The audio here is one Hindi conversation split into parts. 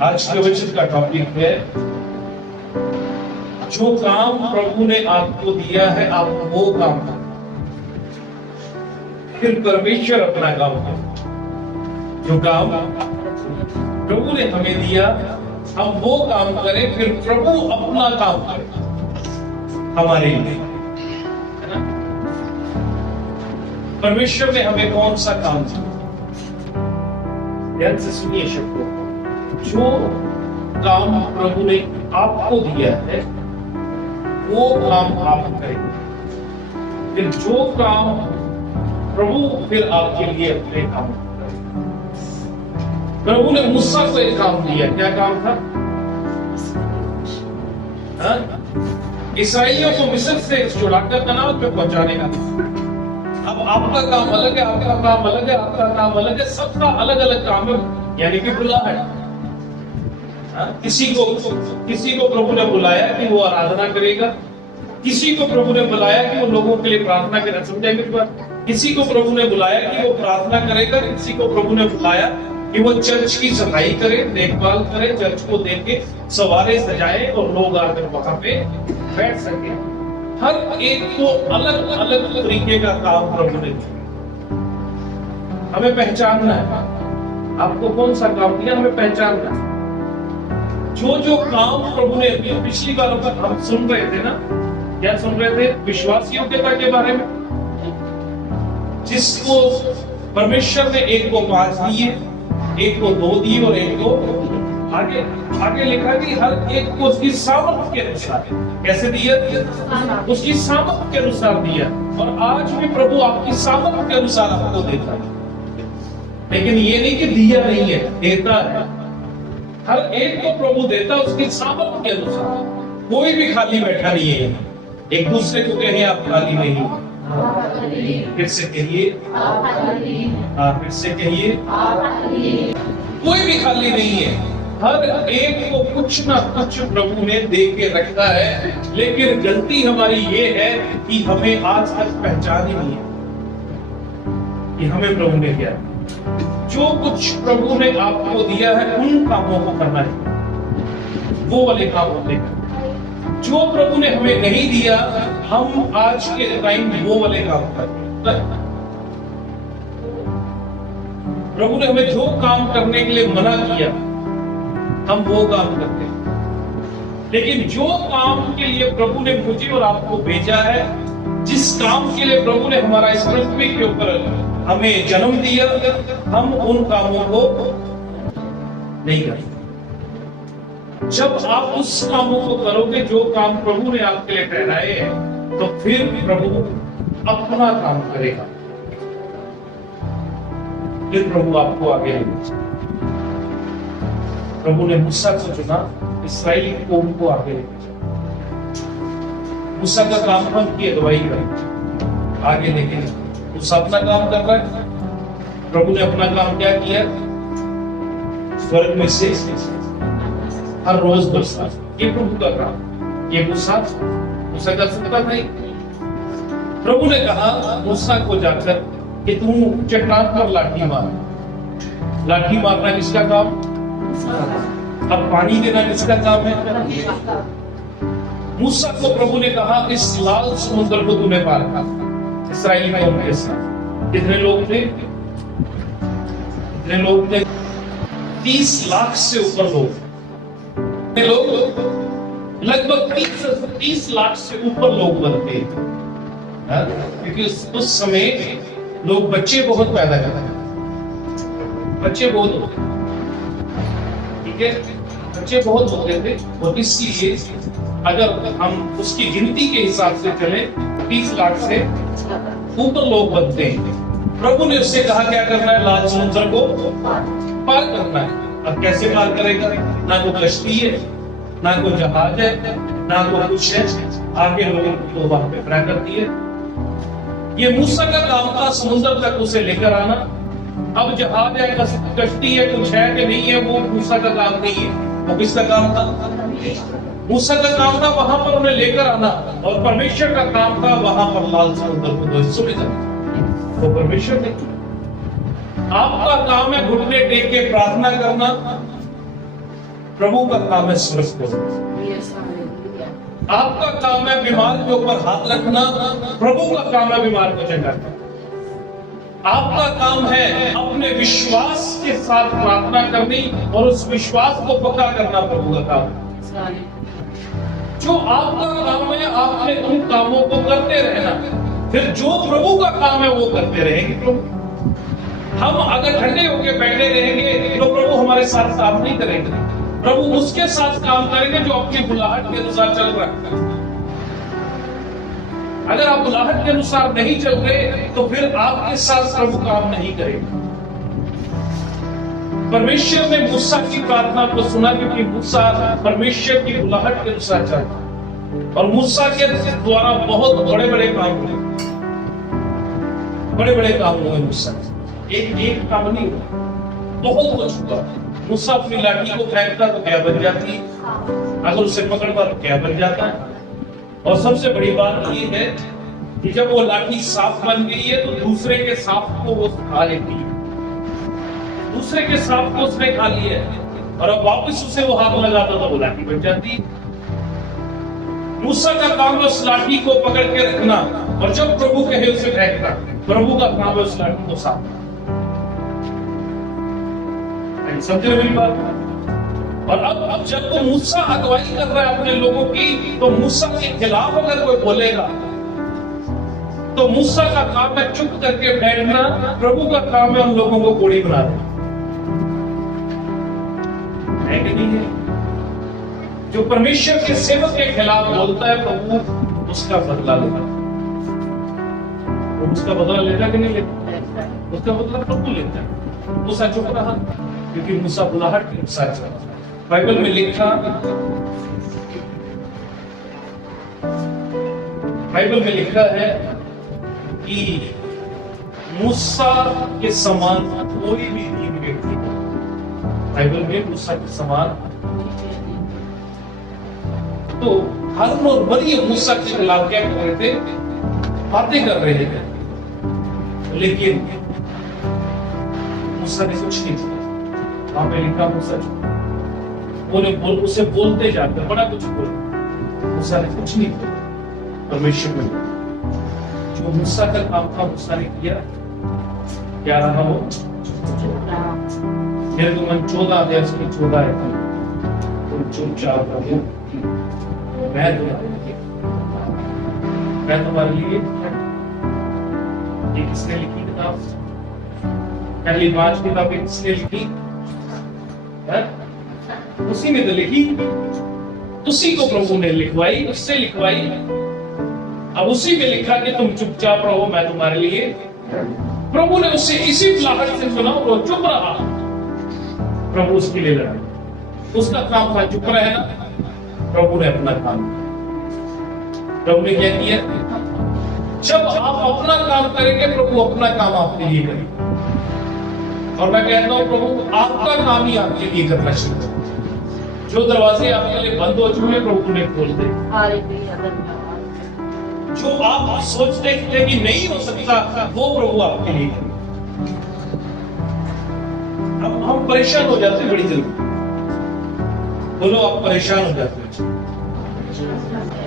आज के वचन का टॉपिक है, जो काम प्रभु ने आपको दिया है आप वो काम करो, फिर परमेश्वर अपना काम करे। जो काम प्रभु ने हमें दिया हम वो काम करें, फिर प्रभु अपना काम करे हमारे लिए, है ना। परमेश्वर ने हमें कौन सा काम दिया? ध्यान से सुनिए शब्दों, जो काम प्रभु ने आपको दिया है वो काम आप करेंगे, फिर जो काम प्रभु फिर आपके लिए अपने काम करेंगे। प्रभु ने मूसा को एक काम दिया, क्या काम था? इस्राएलियों को मिस्र से छुड़ाकर कनान में पहुंचाने का। अब आपका काम अलग है, आपका काम अलग है, आपका काम अलग है, सबका अलग अलग काम है, यानी कि बुलाया है। किसी को प्रभु ने बुलाया कि वो आराधना करेगा, किसी को प्रभु ने बुलाया कि वो लोगों के लिए प्रार्थना करेगा। समझे मेरी बात? किसी को प्रभु ने बुलाया कि वो प्रार्थना करेगा, किसी को प्रभु ने बुलाया कि वो चर्च की सफाई करे, देखभाल करे, चर्च को देख के सवारे सजाए और लोग आकर वहां पे बैठ सके। हर एक को अलग अलग तरीके का काम प्रभु ने दिया। हमें पहचानना है आपको कौन सा काम दिया, हमें पहचानना है। जो काम प्रभु ने, पिछली बारों पर हम सुन रहे थे ना, क्या सुन रहे थे? विश्वासियों के बारे में, जिसको परमेश्वर ने एक को 5 दिए, एक को 2 दिए और एक को आगे लिखा कि हर एक को उसकी सामर्थ्य के अनुसार। कैसे दिया? उसकी सामर्थ्य के अनुसार दिया। और आज भी प्रभु आपकी सामर्थ्य के अनुसार आपको देता है, लेकिन ये नहीं कि दिया नहीं है, देता है। हर एक को प्रभु देता है उसकी सामर्थ्य के अनुसार। कोई भी खाली बैठा नहीं है। एक दूसरे को कहें आप खाली नहीं। फिर से कहिए, फिर से कहिए, कोई भी खाली नहीं है। हर एक को कुछ ना कुछ प्रभु ने दे के रखा है, लेकिन गलती हमारी ये है कि हमें आज तक पहचान ही नहीं है कि हमें प्रभु ने दिया। जो कुछ प्रभु ने आपको दिया है उन कामों को करना है, वो वाले काम होते हैं। जो प्रभु ने हमें नहीं दिया हम आज के टाइम वो वाले काम करते हैं। प्रभु ने हमें जो काम करने के लिए मना किया हम वो काम करते हैं, लेकिन जो काम के लिए प्रभु ने मुझे और आपको भेजा है, जिस काम के लिए प्रभु ने हमारा इस पृथ्वी के ऊपर हमें जन्म दिया, हम उन कामों को नहीं करते। जब आप उस कामों को करोगे जो काम प्रभु ने आपके लिए ठहराए हैं, तो फिर प्रभु अपना काम करेगा, फिर प्रभु आपको आगे लेगा। प्रभु ने मूसा को चुना, इस्राएली कौम को आगे लेके। मूसा का काम था उनकी अगुवाई करें, आगे लेके। मूसा अपना काम कर रहा है, प्रभु ने अपना काम क्या किया? स्वर्ग में से हर रोज बरसा, ये प्रभु का काम। ये मूसा कर सकता नहीं। प्रभु ने कहा मूसा को जाकर कि तू चट्टान पर लाठी मार। लाठी मारना किसका काम? अब पानी देना किसका काम है? मूसा को प्रभु ने कहा इस लाल समुद्र को तूने पार कर। इस्राएली कौम के साथ कितने लोग थे? 30 लाख से ऊपर लोग लगभग 30 लाख से ऊपर लोग बनते हैं, क्योंकि उस समय लोग बच्चे बहुत पैदा करते हैं, बच्चे बहुत होते, ठीक है, बच्चे बहुत होते थे। और इसलिए अगर हम उसकी गिनती के हिसाब से चले 30 लाख से ऊपर लोग बनते हैं। प्रभु ने उससे कहा क्या करना है? लाल समुद्र को पार करना है। अब कैसे पार करेगा? ना कोई कश्ती है, ना कोई जहाज है, ना कोई कुछ है। आगे लोगों को वहां पे खड़ा कर दिए। ये मूसा का काम था समुद्र तक उसे लेकर आना। अब जहाज है, कश्ती है, कुछ है कि नहीं है, वो मूसा का काम नहीं है। वो किसका काम था? मूसा का काम था वहां पर उन्हें लेकर आना, और परमेश्वर का काम था वहां पर लाल समुद्र को दो हिस्सों में जाना। तो परमेश्वर ने, आपका काम है घुटने टेक के प्रार्थना करना, प्रभु का काम है स्वस्थ होना। आपका काम है बीमार के ऊपर हाथ रखना, प्रभु का काम है बीमार को चंगा करना। आपका काम है अपने विश्वास के साथ प्रार्थना करनी और उस विश्वास को पक्का करना, प्रभु का काम है। जो आपका काम है आपने उन कामों को करते रहना, फिर जो प्रभु का काम है वो करते रहेंगे। प्रभु हम अगर ठंडे होकर बैठे रहेंगे तो प्रभु हमारे साथ काम नहीं करेंगे। प्रभु उसके साथ काम करेंगे जो अपनी बुलाहट के अनुसार चल रहा है। अगर आप बुलाहट के अनुसार नहीं चल रहे तो फिर आपके साथ प्रभु काम नहीं करेगा। परमेश्वर ने मूसा की प्रार्थना को सुना क्योंकि मूसा परमेश्वर की बुलाहट के अनुसार चलता और मूसा के द्वारा बहुत बड़े बड़े काम हुए, बड़े बड़े काम हुए मूसा। एक काम नहीं हुआ, बहुत कुछ हुआ। मूसा अपनी लाठी को फेंकता तो क्या बन जाती, अगर उसे पकड़ता तो क्या बन जाता है। और सबसे बड़ी बात ये है कि जब वो लाठी सांप बन गई है तो दूसरे के सांप को वो खा लेती है, दूसरे के सांप को उसने खा लिया है और अब वापस उसे वो हाथ लगाता तो वो लाठी बन जाती। मूसा का काम है उस लाठी को पकड़ के रखना और जब प्रभु कहे उसे फेंकना। प्रभु का काम है उस लाठी को साफ। समझे मेरी बात? और अब जब वो मूसा अगुवाई कर रहा है अपने लोगों की, तो मूसा के खिलाफ अगर कोई बोलेगा तो मूसा का काम है चुप करके बैठना, प्रभु का काम है उन लोगों को कोड़ी बना देना। है कि नहीं है? जो परमेश्वर के सेवक के खिलाफ बोलता है प्रभु उसका बदला लेता है। उसका बदला लेता कि नहीं लेता? उसका बदला प्रभु लेता है। मूसा चुप रहा क्योंकि मूसा बुलाहट के अनुसार चला। बाइबल में लिखा है कि मूसा के समान कोई भी दीन व्यक्ति, बाइबल में मूसा के समान। तो हारून और मरियम मूसा के खिलाफ क्या कर रहे थे? बातें कर रहे थे, लेकिन मूसा ने कुछ नहीं किया। वहां पे लिखा मूसा उसे बोलते जाते बड़ा कुछ बोल, मूसा ने कुछ नहीं किया। परमेश्वर ने जो मूसा का काम था मूसा ने किया, क्या रहा वो? फिर तो मन 14 अध्याय से 14 है तुम चुपचाप रहो, मैं तुम्हारे लिए ये किसने लिखी किताब? पहली 5 किताबें किसने लिखी? उसी में तो लिखी, उसी को प्रभु ने लिखवाई, उससे लिखवाई। अब उसी में लिखा कि तुम चुपचाप रहो, मैं तुम्हारे लिए। प्रभु ने उससे इसी बुलाहट से सुना और वो चुप रहा। प्रभु उसके लिए लड़ा, उसका काम था चुप रहना। प्रभु ने अपना काम, प्रभु ने क्या किया? जब आप अपना काम करेंगे प्रभु अपना काम आपके लिए करेंगे। और मैं कहता हूं प्रभु आपका काम ही आपके लिए करना शुरू करें। जो दरवाजे आपके लिए बंद हो चुके हैं प्रभु ने खोल दे। जो आप सोचते थे कि नहीं हो सकता वो प्रभु आपके लिए करे। अब हम परेशान हो जाते हैं बड़ी जल्दी। बोलो आप परेशान हो जाते हैं,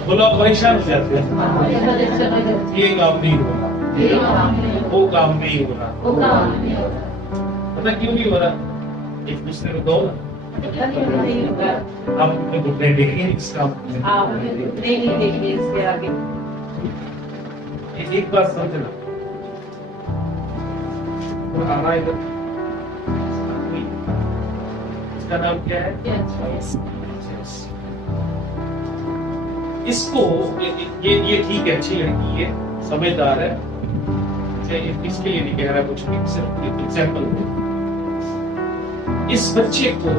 बोलो आप परेशान हो जाते हैं। ये काम नहीं हो रहा, वो काम नहीं हो रहा। पता क्यों नहीं हो रहा? एक दूसरे को दो ना, आप घुटने देखिए इस काम इसके आगे। एक बात समझना, आना इधर, इसका नाम क्या है? इसको ये ठीक है, अच्छी लड़की है, समझदार है, इसके लिए नहीं कह रहा कुछ, सिर्फ एग्जाम्पल। इस बच्चे को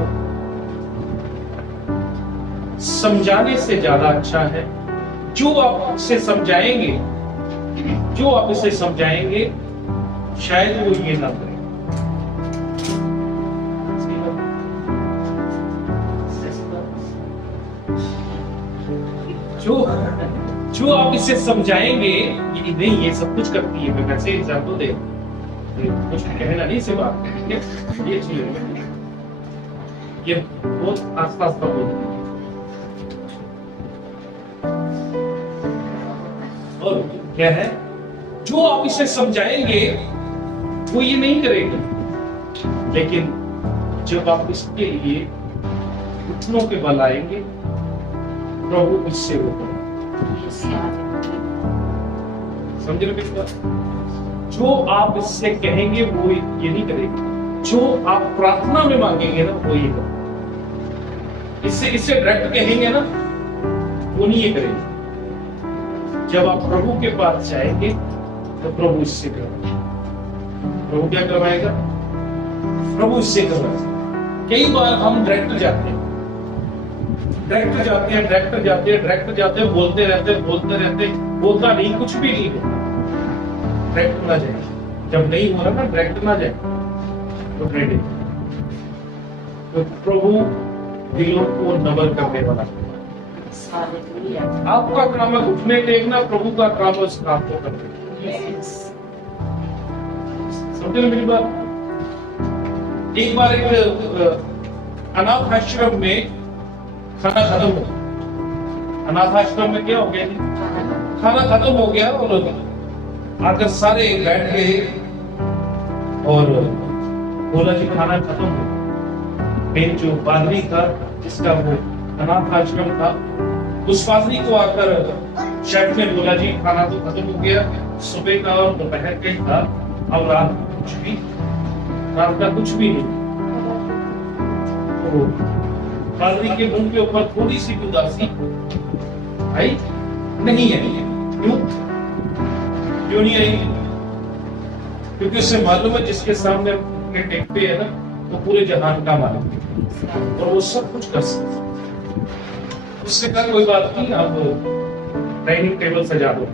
समझाने से ज्यादा अच्छा है जो आप उसे समझाएंगे, जो आप इसे समझाएंगे शायद वो ये ना करे। जो आप इसे समझाएंगे कि नहीं ये सब कुछ करती है, मैं वैसे एग्जाम्पल दे कुछ कहना नहीं, सिर्फ आप ये चीज ये बहुत आस्ता आस्ता बोलते हैं। और क्या है, जो आप इसे समझाएंगे वो ये नहीं करेगा, लेकिन जब आप इसके लिए घुटनों के बल आएंगे, प्रभु इससे वो करेगा। समझ रहे किस बात? जो आप इससे कहेंगे वो ये नहीं करेगा, जो आप प्रार्थना में मांगेंगे ना वो ये करेगा। इससे डायरेक्ट कहेंगे ना वो नहीं ये करेगा। जब आप प्रभु के पास जाएंगे तो प्रभु इससे करवाएगा। प्रभु क्या करवाएगा? प्रभु इससे करवाएगा। कई बार हम डायरेक्ट जाते हैं, बोलते रहते, बोलता नहीं, कुछ भी नहीं होता। डायरेक्ट ना जाए, जब नहीं हो रहा ना डायरेक्ट ना जाए तो रेडी। तो प्रभु दिलों को नम्र करने वाला है। आपका काम है उठने टेकना, प्रभु का काम है उस काम को करना। समझे मेरी बात? एक बार एक अनाथ आश्रम में खाना खत्म हो गया। अनाथ आश्रम में क्या हो गया? खाना खत्म हो गया और आकर सारे बैठ गए और बोला जी खाना खत्म हो गया। मेन जो पादरी था जिसका वो अनाथ आश्रम था, उस पादरी को आकर शेफ ने बोला जी खाना तो खत्म हो गया, सुबह का और दोपहर का ही था, अब रात का कुछ भी नहीं। तो पादरी के मुंह के ऊपर थोड़ी सी उदासी आई नहीं है। क्यों नहीं आई? क्योंकि उसे मालूम है जिसके सामने अपने टेकते हैं ना वो पूरे जहान का मालिक है और वो सब कुछ कर सकता। उससे कहा कोई बात नहीं, आप डाइनिंग टेबल सजा दो।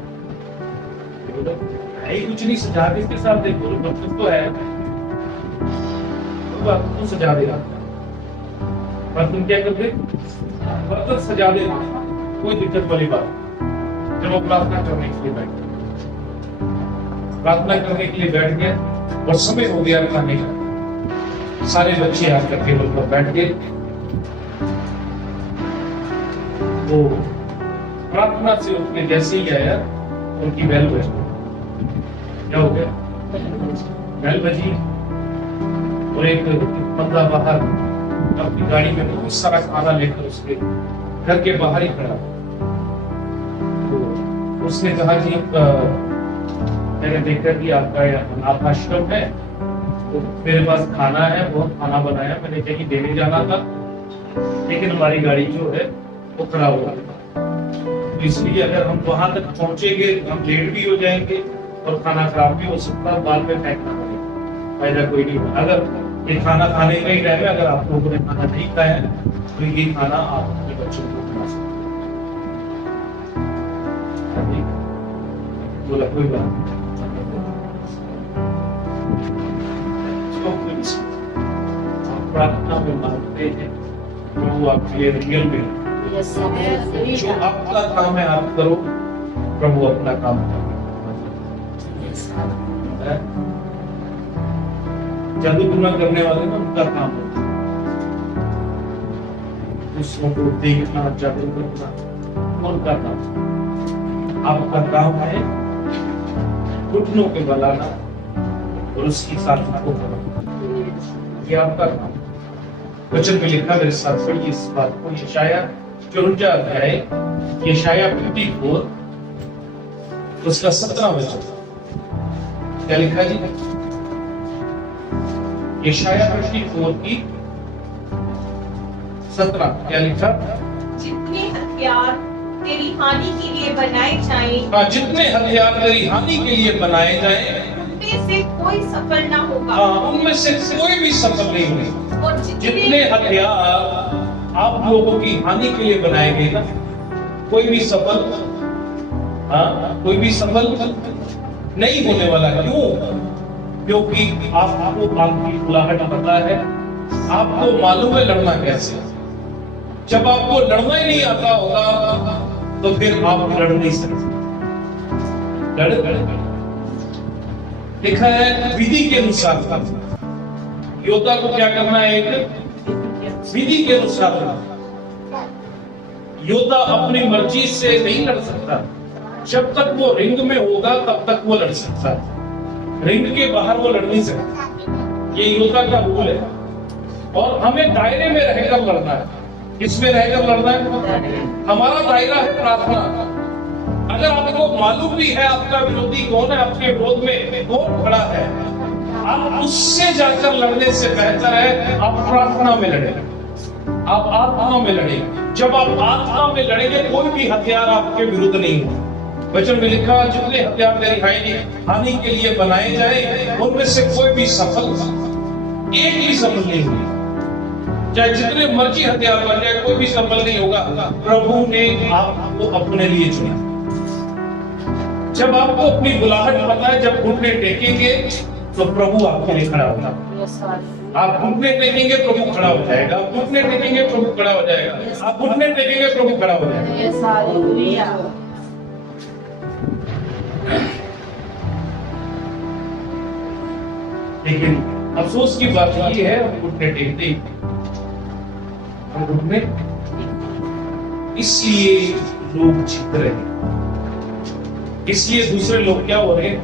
कुछ नहीं सजा दे, इसके साथ देखो बर्तन तो है, तो सजा देगा। बर्तन क्या कर दे? बर्तन सजा दे, कोई दिक्कत वाली बात। जब वो प्रार्थना करने के लिए बैठ गया, प्रार्थना करने के लिए बैठ गया और समय हो गया खाने का। सारे बच्चे आकर टेबल पर बैठ गए। वो प्रार्थना से उठके जैसे ही आया उनकी बेल बजी। क्या हो गया? बेल बजी और एक बंदा बाहर अपनी गाड़ी में बहुत सारा खाना लेकर उसके घर के बाहर ही खड़ा। तो उसने कहा जी मैंने देखा कि आपका अनाथ आश्रम है, तो मेरे पास खाना है, बहुत खाना बनाया, मैंने कहीं देने जाना था, लेकिन हमारी गाड़ी जो है वो खराब हो गई, तो इसलिए अगर हम वहां तक पहुंचेंगे हम लेट भी हो जाएंगे और खाना खराब भी हो सकता है, बाद में फेंकना पड़ेगा, फायदा कोई नहीं होगा। अगर ये खाना खाने का ही टाइम है, अगर आप लोगों ने खाना नहीं खाया है तो ये खाना आप अपने बच्चों को खिला सकते हैं। बोला कोई बात प्रार्थना में मांगते हैं तो वो आपके लिए रियल में जो आपका काम है आप करो, प्रभु अपना काम करो। जादू टूना करने वाले ना उनका काम होता है, दूसरों को देखना, जादू करना उनका काम। आपका काम है घुटनों के बल आना और उसकी साधना को करना, ये आपका काम। वचन में लिखा, मेरे साथ पढ़िए इस बात को, यशाया 54 अध्याय, यशाया 54 उसका 17 वचन। क्या लिखा जी? यशाया 54 की 17 क्या लिखा? जितने हथियार तेरी हानि के लिए बनाए जाएं, हाँ, जितने हथियार तेरी हानि के लिए बनाए जाएं, उनमें से कोई सफल ना होगा। हाँ, उनमें से कोई भी सफल नहीं होगा। और जितने हथियार आप लोगों की हानि के लिए बनाए गए ना, कोई भी सफल, हाँ, कोई भी सफल नहीं होने वाला। क्यों? क्योंकि आपको आपकी बुलाहट पता है, आपको मालूम है लड़ना कैसे। जब आपको लड़ना ही नहीं आता होगा तो फिर आप लड़ नहीं सकते। लिखा है विधि के अनुसार योद्धा को क्या करना है? एक विधि के अनुसार लड़ना। योद्धा अपनी मर्जी से नहीं लड़ सकता। जब तक वो रिंग में होगा तब तक वो लड़ सकता है, रिंग के बाहर वो लड़ नहीं सकता। ये योद्धा का रूल है। और हमें दायरे में रहकर लड़ना है। किसमें रहकर लड़ना है? हमारा दायरा है प्रार्थना। अगर आपको मालूम भी है आपका विरोधी कौन है, आपके विरोध में कौन खड़ा है, आप उससे जाकर लड़ने से बेहतर है आप प्रार्थना में लड़े, आप आत्मा में लड़े। जब आप आत्मा में लड़ेंगे कोई भी हथियार आपके विरुद्ध नहीं होगा। वचन में लिखा, जितने हथियार तेरी हानि के लिए बनाए जाए उनमें से कोई भी सफल, एक भी सफल नहीं होगा। चाहे जितने मर्जी हथियार बन जाए कोई भी सफल नहीं होगा। प्रभु ने आपको अपने लिए चुना। जब आपको अपनी बुलाहट पता है, जब घुटने टेकेंगे तो प्रभु आपके लिए खड़ा होगा। आप घुटने टेकेंगे प्रभु खड़ा हो जाएगा। आप घुटने टेकेंगे प्रभु खड़ा हो जाएगा। आप घुटने टेकेंगे प्रभु खड़ा हो जाएगा। लेकिन अफसोस की बात ये है, हम घुटने टेकते ही, हम घुटने इसलिए लोग जीत रहे हैं, इसलिए दूसरे लोग क्या हो रहे हैं,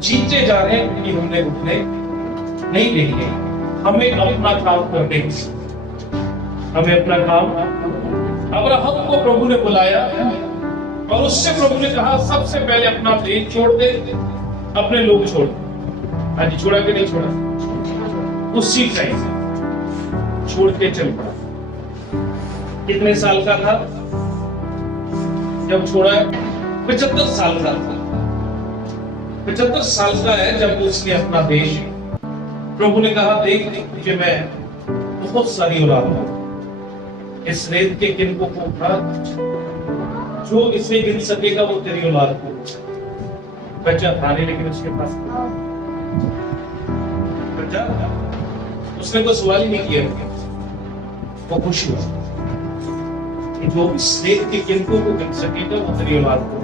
जीते जा रहे हैं कि हमने घुटने नहीं टेके। हमें अपना काम करने की, हमें अपना काम। अब्राहम को प्रभु ने बुलाया और उससे प्रभु ने कहा सबसे पहले अपना देश छोड़ दे, अपने लोग छोड़। आज छोड़ा कि नहीं छोड़ा? उसी टाइम छोड़ के चल पड़ा। कितने साल का था जब छोड़ा? 75 साल का था। 75 साल का है जब उसने अपना देश, प्रभु ने कहा देख तुझे मैं बहुत सारी औलाद दूं, इस रेत के किनको को उठा, जो इसे गिन सकेगा वो तेरी औलाद को। बच्चा था नहीं लेकिन उसके पास बच्चा, उसने कोई सवाल ही नहीं किया। वो खुश हुआ कि जो इस रेत के किनको को गिन सकेगा वो तेरी औलाद को,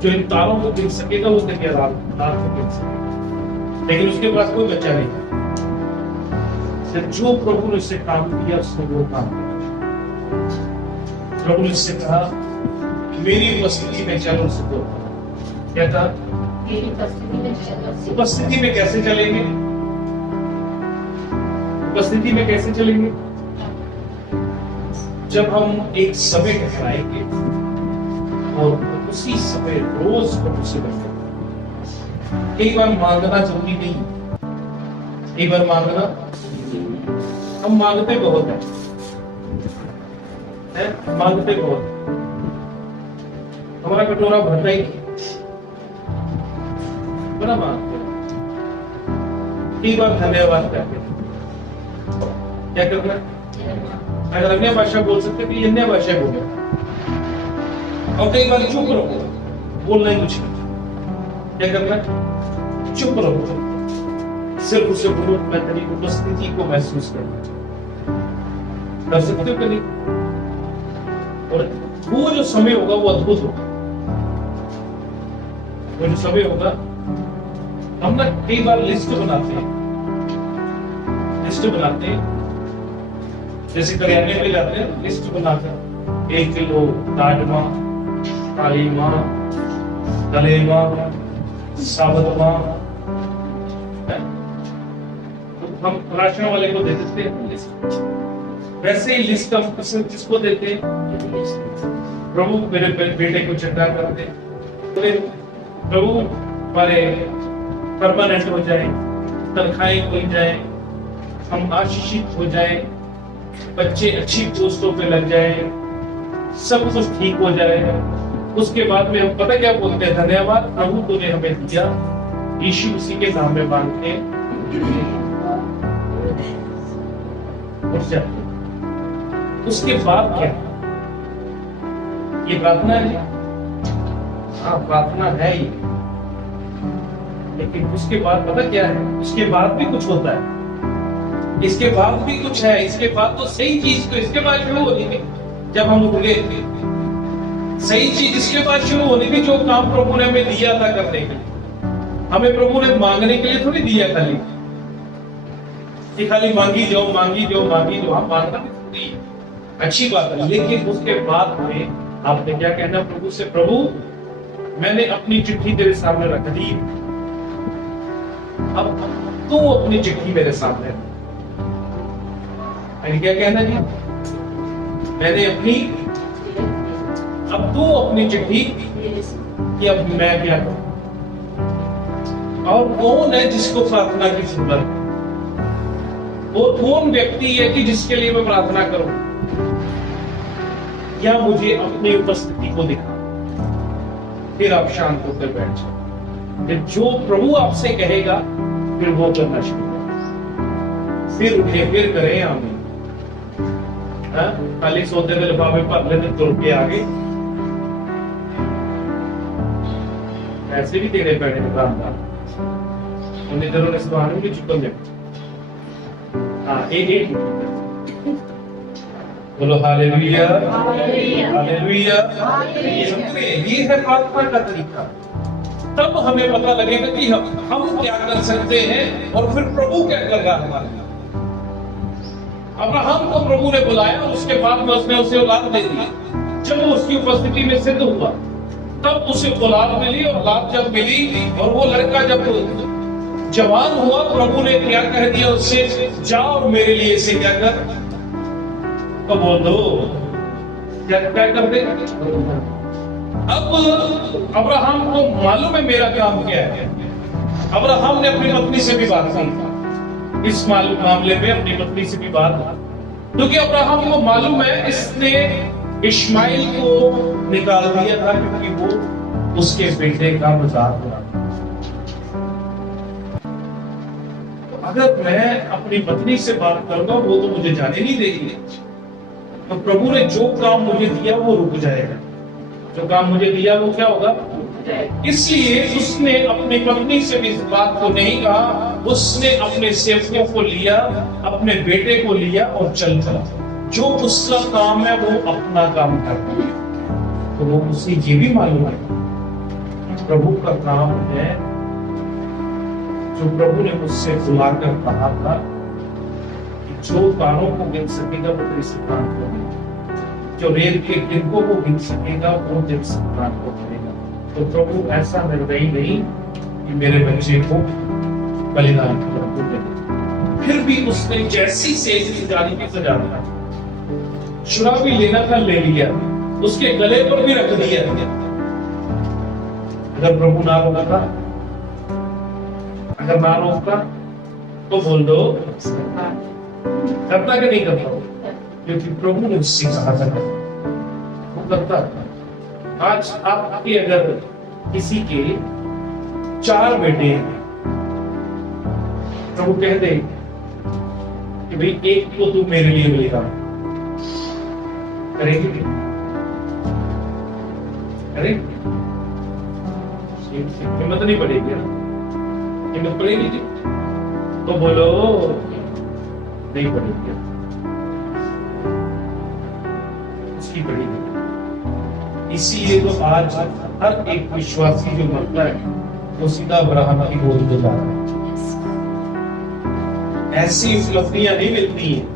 जो इन तारों को गिन सकेगा वो तेरी औलाद को गिन सकेगा। लेकिन उसके पास कोई बच्चा नहीं था। सिर्फ जो प्रभु ने उससे काम किया उसने वो काम किया। प्रभु ने उससे कहा मेरी उपस्थिति में चलो। उसको क्या था? उपस्थिति में कैसे चलेंगे? उपस्थिति में कैसे चलेंगे? जब हम एक समय ठहराएंगे और उसी समय रोज प्रभु से बैठेंगे। कई बार मांगना जरूरी नहीं, कई बार मांगना, हम मांगते बहुत है, मांगते बहुत, हमारा कटोरा भरता ही बड़ा मांगते। कई बार धन्यवाद करते, क्या करना? अगर अन्य भाषा बोल सकते तो अन्य भाषा बोले, और कई बार चुप रहो, बोलना ही कुछ नहीं। क्या करना? चुप रहो, सिर्फ उसे बोलो मैं तेरी उपस्थिति को महसूस करना। कर सकते हो कभी? और वो जो समय होगा वो अद्भुत होगा। वो जो समय होगा, हम ना कई बार लिस्ट बनाते हैं, जैसे करियाने पे जाते हैं, लिस्ट बनाकर 1 किलो राजमा, काली माँ, दलेमा, साबुत माँ, तो हम राशन वाले को दे देते हैं लिस्ट। वैसे ही लिस्ट हम किसको देते हैं? प्रभु मेरे बेटे को चंगा कर दे, प्रभु हमारे परमानेंट हो जाए, तनख्वाहें खुल जाए, हम आशीषित हो जाए, बच्चे अच्छी पोस्टों पे लग जाए, सब कुछ ठीक हो जाए। उसके बाद में हम पता क्या बोलते हैं? धन्यवाद प्रभु तूने हमें दिया, यीशु उसी के नाम में मांगते हैं। उसके बाद क्या? ये प्रार्थना है। हाँ प्रार्थना है ही, लेकिन उसके बाद पता क्या है? उसके बाद भी कुछ होता है, इसके बाद भी कुछ है। इसके बाद तो सही चीज तो इसके बाद शुरू होनी थी जब हम उठ गए। सही चीज इसके बाद शुरू होनी थी, जो काम प्रभु ने हमें दिया था करने के लिए। हमें प्रभु ने मांगने के लिए थोड़ी दिया खाली, कि खाली मांगी जाओ मांगी जाओ मांगी जाओ। हम मांगना भी जरूरी है, अच्छी बात है, लेकिन उसके बाद में आपने क्या कहना प्रभु से, प्रभु मैंने अपनी चिट्ठी तेरे सामने रख दी, अब तू अपनी चिट्ठी मेरे सामने रख। मैंने क्या कहना जी, मैंने अपनी, अब तू अपनी चिट्ठी कि अब मैं क्या करूं। और कौन है जिसको प्रार्थना की जरूरत है? वो कौन व्यक्ति है कि जिसके लिए मैं प्रार्थना करूं? या मुझे अपनी उपस्थिति को दिखा, फिर आप शांत होकर बैठ जाओ। फिर जो प्रभु आपसे कहेगा फिर वो करना शुरू करें, फिर उठे फिर करें। आमीन। खाली सोते हुए लिफाफे भर लेते तुर के आगे, ऐसे भी तेरे पैने दुकानदार उन्हें जरूर ने सवाल भी चुकल दे। हाँ एक बोलो हालेलुया हालेलुया। ये है प्रार्थना का तरीका। तब हमें पता लगेगा कि हम क्या कर सकते हैं और फिर प्रभु क्या कर रहा है हमारे लिए। अब्राहम को प्रभु ने बुलाया, उसके बाद में उसने उसे औलाद दे दी। जब वो उसकी उपस्थिति में सिद्ध हुआ तब उसे औलाद मिली, और औलाद जब मिली और वो लड़का जब जवान हुआ, प्रभु ने क्या कह दिया उससे, जा और मेरे लिए इसे क्या कर, तो बोल दो क्या कर दे। अब अब्राहम को मालूम है मेरा काम क्या है। अब्राहम ने अपनी पत्नी से भी बात की, इस मामले में अपनी पत्नी से भी बात की, क्योंकि अब्राहम को मालूम है इसने इश्माइल को निकाल दिया था क्योंकि वो उसके बेटे का मजाक उड़ा। तो अगर मैं अपनी पत्नी से बात करूंगा वो तो मुझे जाने नहीं देगी, तो प्रभु ने जो काम मुझे दिया वो रुक जाएगा। जो काम मुझे दिया वो क्या होगा। इसलिए उसने अपनी पत्नी से भी इस बात को नहीं कहा, उसने अपने सेवकों को लिया, अपने बेटे को लिया और चल चला। जो उसका काम है वो अपना काम करता है। तो वो उसे ये भी मालूम है प्रभु का काम है, जो प्रभु ने मुझसे बुलाकर कहा था कि जो तारों को गिन सकेगा वो तेरे सिद्धांत को गिनेगा, जो रेल के गिनकों को गिन सकेगा वो तेरे सिद्धांत को गिनेगा। तो प्रभु ऐसा निर्दयी नहीं कि मेरे बच्चे को बलिदान कर। फिर भी उसने जैसी सेज सजाने की सजा दी, शराब भी लेना था ले लिया, उसके गले पर भी रख दिया। अगर प्रभु ना रोकता, अगर ना रोकता तो बोल दो करता कि नहीं करता, क्योंकि प्रभु ने उससे कहा था वो करता। आज आपके अगर किसी के 4 बेटे हैं, प्रभु कह दे कि भाई एक को तू मेरे लिए मिलेगा, करेंगे करेंगे? हिम्मत नहीं पड़ेगी ना, हिम्मत पड़ेगी जी तो बोलो नहीं पड़ेगी, उसकी पड़ेगी। इसीलिए तो आज हर एक विश्वासी जो मरता है वो सीधा अब्राहम की गोद में जा रहा है। ऐसी उपलब्धियां नहीं मिलती हैं।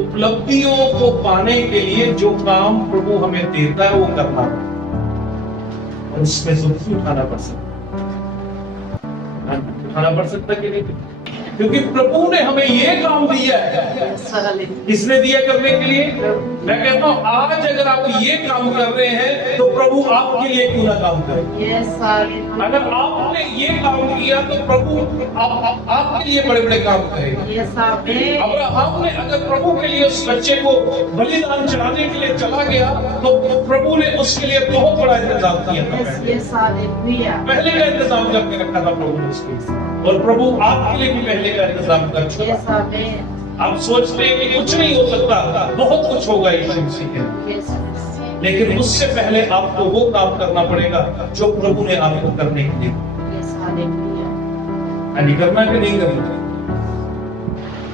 उपलब्धियों को पाने के लिए जो काम प्रभु हमें देता है वो करना है, और उसमें दुख उठाना पड़ सकता, उठाना पड़ सकता कि नहीं, क्योंकि प्रभु ने हमें ये काम दिया है। किसने दिया करने के लिए? मैं कहता हूँ आज अगर आप ये काम कर रहे हैं तो प्रभु आपके लिए क्यों ना काम करे। अगर आपने ये काम किया तो प्रभु आपके लिए बड़े बड़े काम करेगा। अब्राहम ने अगर प्रभु के लिए उस बच्चे को बलिदान चढ़ाने के लिए चला गया तो प्रभु ने उसके लिए बहुत बड़ा इंतजाम किया था, पहले का इंतजाम करके रखा था प्रभु ने उसके, और प्रभु आपके लिए भी पहले का इंतजाम कर चुका। आप सोचते हैं कि कुछ नहीं हो सकता, बहुत कुछ होगा यीशु मसीह के, लेकिन उससे पहले आपको वो काम करना पड़ेगा जो प्रभु ने आपको करने के लिए करना कि नहीं करना।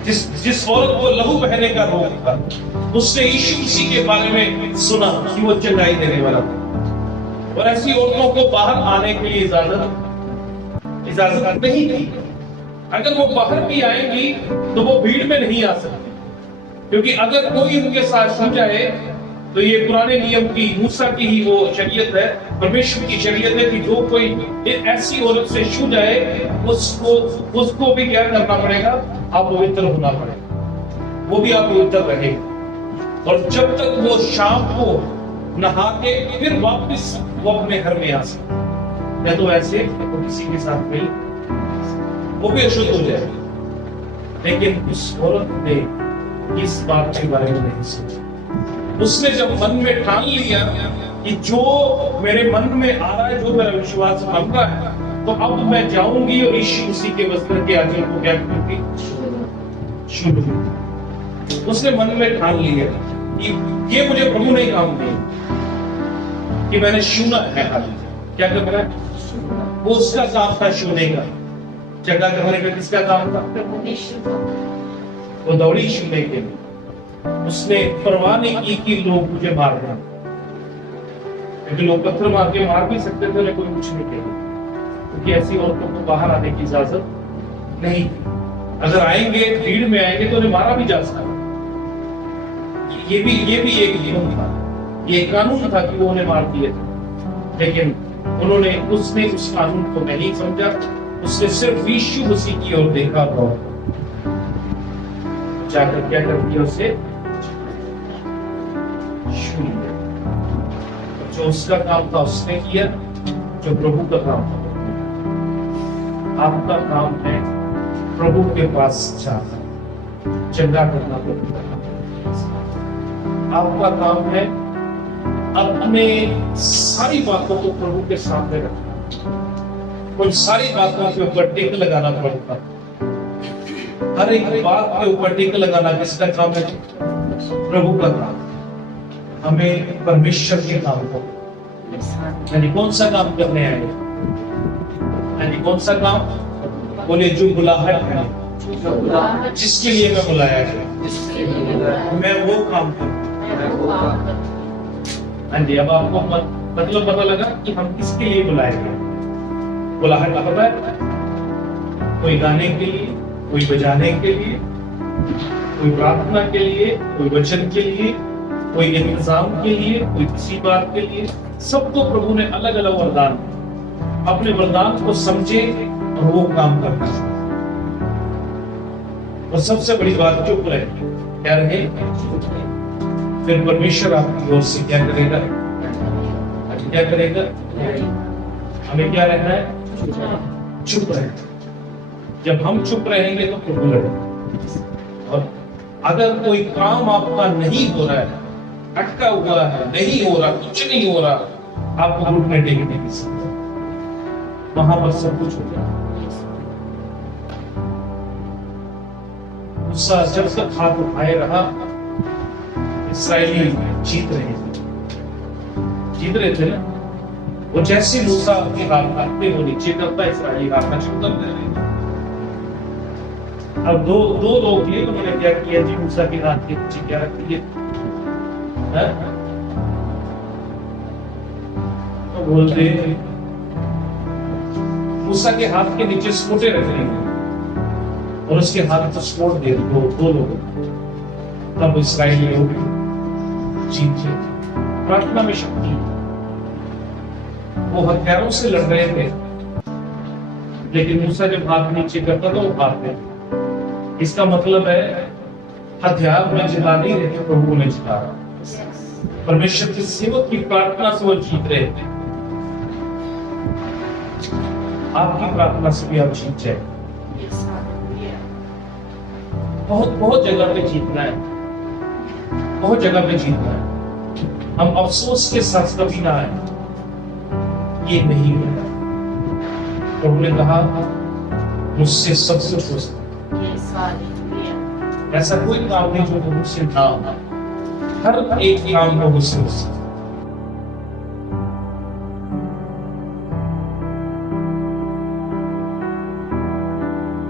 जिस औरत को लहू बहने का रोग था, उसने यीशु मसीह के बारे में सुना कि वो चंगाई देने वाला था, और ऐसी औरतों को बाहर आने के लिए इजाजत नहीं थी। अगर वो बाहर भी आएंगी तो वो भीड़ में नहीं आ सकती, क्योंकि अगर कोई उनके साथ छू जाए तो ये पुराने नियम की, मूसा की ही वो शरीयत है, परमेश्वर की शरीयत है कि जो कोई ऐसी औरत से छू जाए उसको भी क्या करना पड़ेगा, अपवित्र होना पड़ेगा, वो भी अपवित्र रहेगा। और जब तक वो शाम को नहा के फिर वापस वो अपने घर में आ सकता, या तो ऐसे तो किसी के साथ मिल वो भी अशुद्ध हो जाए। लेकिन उस औरत ने इस बात के बारे में नहीं सोचा। उसने जब मन में ठान लिया कि जो मेरे मन में आ रहा है, जो मेरा विश्वास बन रहा है, तो अब मैं जाऊंगी और यीशु मसीह के वस्त्र के आंचल को क्या करूंगी, छूऊंगी। उसने मन में ठान लिया कि ये मुझे प्रभु ने काम दिया कि मैंने छूना है। क्या करना है, वो उसका काम था छूने का, जगह करने का किसका काम था, वो दौड़ी छूने के लिए। उसने परवाह नहीं की कि लोग मुझे मार दें, क्योंकि लोग पत्थर मार के मार भी सकते थे, कोई कुछ नहीं किया, क्योंकि ऐसी औरतों को बाहर आने की इजाजत नहीं थी। अगर आएंगे, भीड़ में आएंगे तो उन्हें मारा भी जा सकता। ये भी एक नियम था, ये कानून था कि वो उन्हें मार दिए थे। लेकिन उसने उस कानून को नहीं समझा, उसने सिर्फ यीशु मसीह की ओर देखा और जाकर क्या कर दिया, उसे छू लिया। जो उसका काम था उसने किया, जो प्रभु का काम था। आपका काम है प्रभु के पास जाना, जगह करना प्रभु। आपका काम है अपने सारी बातों को प्रभु के सामने रखना। उन सारी बातों के ऊपर टिक लगाना पड़ता। हर एक बात के ऊपर टिक लगाना किसका काम है, प्रभु का काम। हमें परमेश्वर के काम को, यानी कौन सा काम करने आए, यानी कौन सा काम, बोले जो बुलाहट है, जिसके लिए मैं बुलाया गया, मैं वो काम करूं। हाँ जी, अब आपको मतलब पता लगा कि हम किसके लिए बुलाए गए। बुलाहट का पता है, कोई गाने के लिए, कोई बजाने के लिए, कोई प्रार्थना के लिए, कोई वचन के लिए, कोई इंतजाम के लिए, कोई किसी बात के लिए। सबको प्रभु ने अलग अलग वरदान, अपने वरदान को समझे और वो काम करना। और सबसे बड़ी बात, चुप रहे। क्या रहे, फिर परमेश्वर आपकी ओर से क्या करेगा, क्या करेगा, हमें क्या रहना है, चुप रहे। जब हम चुप रहेंगे तो प्रभु रहेगा। और अगर कोई काम आपका नहीं हो रहा है, अटका हुआ है, नहीं हो रहा, कुछ नहीं हो रहा, आपको घुटने टेकने की जरूरत, वहां पर सब कुछ हो जाए। मूसा जब तक हाथ उठाए रहा, इस्राएली जीत रहे थे ना। वो जैसे मूसा के हाथ काटते वो नीचे करता, इस्राएली हाथ का चुप कर दे रहे। अब दो लोग थे, उन्होंने क्या किया जी, मूसा के हाथ के नीचे क्या रख दिए, तो बोलते मूसा के हाथ के नीचे स्पोटे रख देंगे और उसके हाथ को स्पोर्ट दे दो लोगों। तब इस्राएली लोग जीते। प्रार्थना में शक्ति, वो हथियारों से लड़ रहे थे, लेकिन मूसा जब हाथ नीचे करता तो वो भागते। इसका मतलब है हथियार में जिता नहीं रहे थे, प्रभु ने जिता। परमेश्वर के सेवक की प्रार्थना से वो जीत रहे थे। आपकी प्रार्थना से भी आप जीत जाए। बहुत जगह पे जीतना है, बहुत जगह पे जीतना है। हम अफसोस के साथ कभी ना आए, ये नहीं मिला। प्रभु ने कहा मुझसे सब कुछ हो सकता, ऐसा कोई काम नहीं जो मुझसे ना हो। हर एक काम को मुझसे हो सकता।